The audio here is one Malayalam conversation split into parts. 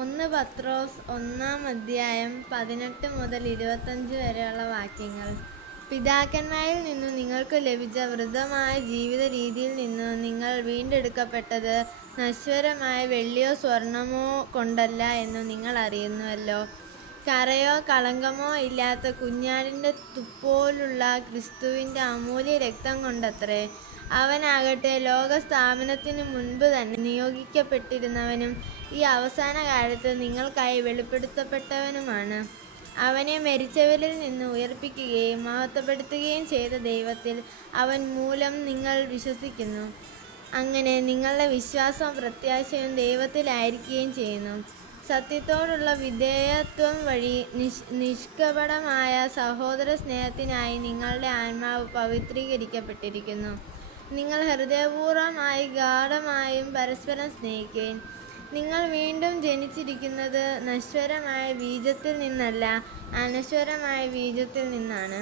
ഒന്ന് പത്രോസ് 1-ാം അധ്യായം 18 മുതൽ 25 വരെയുള്ള വാക്യങ്ങൾ. പിതാക്കന്മാരിൽ നിന്നു നിങ്ങൾക്ക് ലഭിച്ച വൃദ്ധമായ ജീവിത രീതിയിൽ നിന്നു നിങ്ങൾ വീണ്ടെടുക്കപ്പെട്ടത് നശ്വരമായ വെള്ളിയോ സ്വർണമോ കൊണ്ടല്ല എന്നു നിങ്ങൾ അറിയുന്നുവല്ലോ. കറയോ കളങ്കമോ ഇല്ലാത്ത കുഞ്ഞാടിൻ്റെ തുപ്പോലുള്ള ക്രിസ്തുവിൻ്റെ അമൂല്യ രക്തം കൊണ്ടത്രേ. അവനാകട്ടെ ലോകസ്ഥാപനത്തിനു മുൻപ് തന്നെ നിയോഗിക്കപ്പെട്ടിരുന്നവനും ഈ അവസാന കാലത്ത് നിങ്ങൾക്കായി വെളിപ്പെടുത്തപ്പെട്ടവനുമാണ്. അവനെ മരിച്ചവരിൽ നിന്ന് ഉയർപ്പിക്കുകയും മഹത്വപ്പെടുത്തുകയും ചെയ്ത ദൈവത്തിൽ അവൻ മൂലം നിങ്ങൾ വിശ്വസിക്കുന്നു. അങ്ങനെ നിങ്ങളുടെ വിശ്വാസവും പ്രത്യാശയും ദൈവത്തിലായിരിക്കുകയും ചെയ്യുന്നു. സത്യത്തോടുള്ള വിധേയത്വം വഴി നിഷ്കപടമായ സഹോദര സ്നേഹത്തിനായി നിങ്ങളുടെ ആത്മാവ് പവിത്രീകരിക്കപ്പെട്ടിരിക്കുന്നു. നിങ്ങൾ ഹൃദയപൂർവ്വമായും ഗാഢമായും പരസ്പരം സ്നേഹിക്കുവിൻ. നിങ്ങൾ വീണ്ടും ജനിച്ചിരിക്കുന്നത് നശ്വരമായ ബീജത്തിൽ നിന്നല്ല, അനശ്വരമായ ബീജത്തിൽ നിന്നാണ്,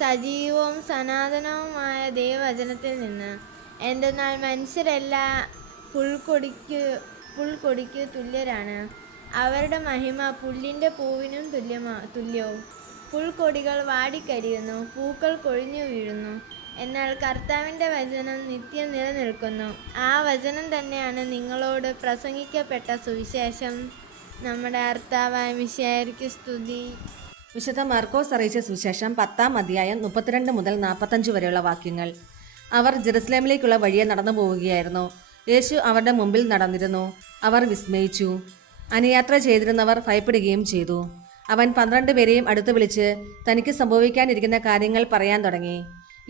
സജീവവും സനാതനവുമായ ദൈവവചനത്തിൽ നിന്ന്. എന്തെന്നാൽ മനുഷ്യരെല്ലാം പുൽക്കൊടിക്ക് തുല്യരാണ്. അവരുടെ മഹിമ പുല്ലിൻ്റെ പൂവിനും തുല്യവും. പുൽക്കൊടികൾ വാടിക്കരിയുന്നു, പൂക്കൾ കൊഴിഞ്ഞു വീഴുന്നു. എന്നാൽ കർത്താവിൻ്റെ വചനം നിത്യം നിലനിൽക്കുന്നു. ആ വചനം തന്നെയാണ് നിങ്ങളോട് പ്രസംഗിക്കപ്പെട്ട സുവിശേഷം. നമ്മുടെ കർത്താവായ മിശിഹായ്ക്ക് സ്തുതി. വിശുദ്ധ മാർക്കോസ് അറിയിച്ച സുവിശേഷം 10-ാം അധ്യായം 32 മുതൽ 45 വരെയുള്ള വാക്യങ്ങൾ. അവർ ജെറുസലേമിലേക്കുള്ള വഴിയെ നടന്നു പോവുകയായിരുന്നു. യേശു അവരുടെ മുമ്പിൽ നടന്നിരുന്നു. അവർ വിസ്മയിച്ചു. അനുയാത്ര ചെയ്തിരുന്നവർ ഭയപ്പെടുകയും ചെയ്തു. അവൻ 12 പേരെയും അടുത്ത് വിളിച്ച് തനിക്ക് സംഭവിക്കാനിരിക്കുന്ന കാര്യങ്ങൾ പറയാൻ തുടങ്ങി.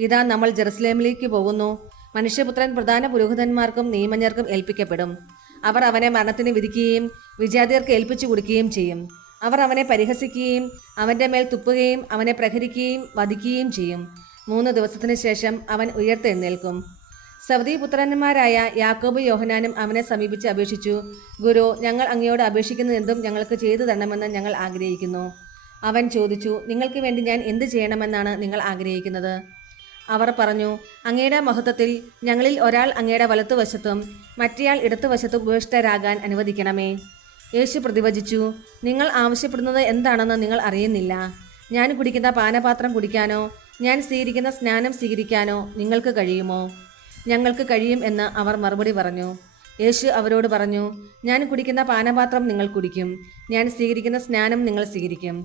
ഇതാ, നമ്മൾ ജെറുസലേമിലേക്ക് പോകുന്നു. മനുഷ്യപുത്രൻ പ്രധാന പുരോഹിതന്മാർക്കും നിയമജ്ഞർക്കും ഏൽപ്പിക്കപ്പെടും. അവർ അവനെ മരണത്തിന് വിധിക്കുകയും വിജാതിയർക്ക് ഏൽപ്പിച്ചു കൊടുക്കുകയും ചെയ്യും. അവർ അവനെ പരിഹസിക്കുകയും അവൻ്റെ മേൽ തുപ്പുകയും അവനെ പ്രഹരിക്കുകയും വധിക്കുകയും ചെയ്യും. 3 ദിവസത്തിന് ശേഷം അവൻ ഉയർത്തെഴുന്നേൽക്കും. സവദി പുത്രന്മാരായ യാക്കോബ് യോഹന്നാനും അവനെ സമീപിച്ച് അപേക്ഷിച്ചു, ഗുരു, ഞങ്ങൾ അങ്ങയോട് അപേക്ഷിക്കുന്നതെന്തും ഞങ്ങൾക്ക് ചെയ്തു തരണമെന്ന് ഞങ്ങൾ ആഗ്രഹിക്കുന്നു. അവൻ ചോദിച്ചു, നിങ്ങൾക്ക് വേണ്ടി ഞാൻ എന്ത് ചെയ്യണമെന്നാണ് നിങ്ങൾ ആഗ്രഹിക്കുന്നത്? അവർ പറഞ്ഞു, അങ്ങയുടെ മഹത്വത്തിൽ ഞങ്ങളിൽ ഒരാൾ അങ്ങയുടെ വലത്തുവശത്തും മറ്റേയാൾ ഇടത്തുവശത്തും ഉപവിഷ്ടരാകാൻ അനുവദിക്കണമേ. യേശു പ്രതിവചിച്ചു, നിങ്ങൾ ആവശ്യപ്പെടുന്നത് എന്താണെന്ന് നിങ്ങൾ അറിയുന്നില്ല. ഞാൻ കുടിക്കുന്ന പാനപാത്രം കുടിക്കാനോ ഞാൻ സ്വീകരിക്കുന്ന സ്നാനം സ്വീകരിക്കാനോ നിങ്ങൾക്ക് കഴിയുമോ? ഞങ്ങൾക്ക് കഴിയും എന്ന് അവർ മറുപടി പറഞ്ഞു. യേശു അവരോട് പറഞ്ഞു, ഞാൻ കുടിക്കുന്ന പാനപാത്രം നിങ്ങൾ കുടിക്കും, ഞാൻ സ്വീകരിക്കുന്ന സ്നാനം നിങ്ങൾ സ്വീകരിക്കും.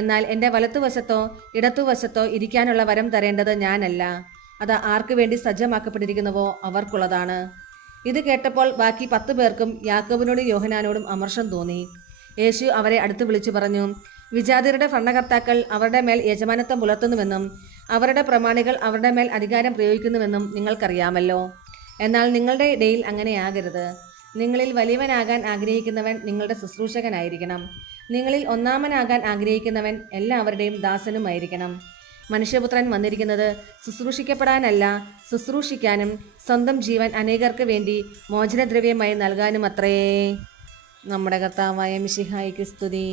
എന്നാൽ എൻ്റെ വലത്തുവശത്തോ ഇടത്തുവശത്തോ ഇരിക്കാനുള്ള വരം തരേണ്ടത് ഞാനല്ല, അത് ആർക്കു വേണ്ടി സജ്ജമാക്കപ്പെട്ടിരിക്കുന്നുവോ അവർക്കുള്ളതാണ്. ഇത് കേട്ടപ്പോൾ ബാക്കി 10 പേർക്കും യാക്കോബിനോടും യോഹന്നാനോടും അമർഷം തോന്നി. യേശു അവരെ അടുത്ത് വിളിച്ചു പറഞ്ഞു, വിജാതിയരുടെ ഭരണകർത്താക്കൾ അവരുടെ മേൽ യജമാനത്വം പുലർത്തുന്നുവെന്നും അവരുടെ പ്രമാണികൾ അവരുടെ മേൽ അധികാരം പ്രയോഗിക്കുന്നുവെന്നും നിങ്ങൾക്കറിയാമല്ലോ. എന്നാൽ നിങ്ങളുടെ ഇടയിൽ അങ്ങനെയാകരുത്. നിങ്ങളിൽ വലിയവനാകാൻ ആഗ്രഹിക്കുന്നവൻ നിങ്ങളുടെ ശുശ്രൂഷകനായിരിക്കണം. നിങ്ങളിൽ ഒന്നാമനാകാൻ ആഗ്രഹിക്കുന്നവൻ എല്ലാവരുടെയും ദാസനുമായിരിക്കണം. മനുഷ്യപുത്രൻ വന്നിരിക്കുന്നത് ശുശ്രൂഷിക്കപ്പെടാനല്ല, ശുശ്രൂഷിക്കാനും സ്വന്തം ജീവൻ അനേകർക്ക് വേണ്ടി മോചനദ്രവ്യമായി നൽകാനുമത്രേ. നമ്മുടെ കർത്താവായ മിശിഹായ്ക്ക് സ്തുതി.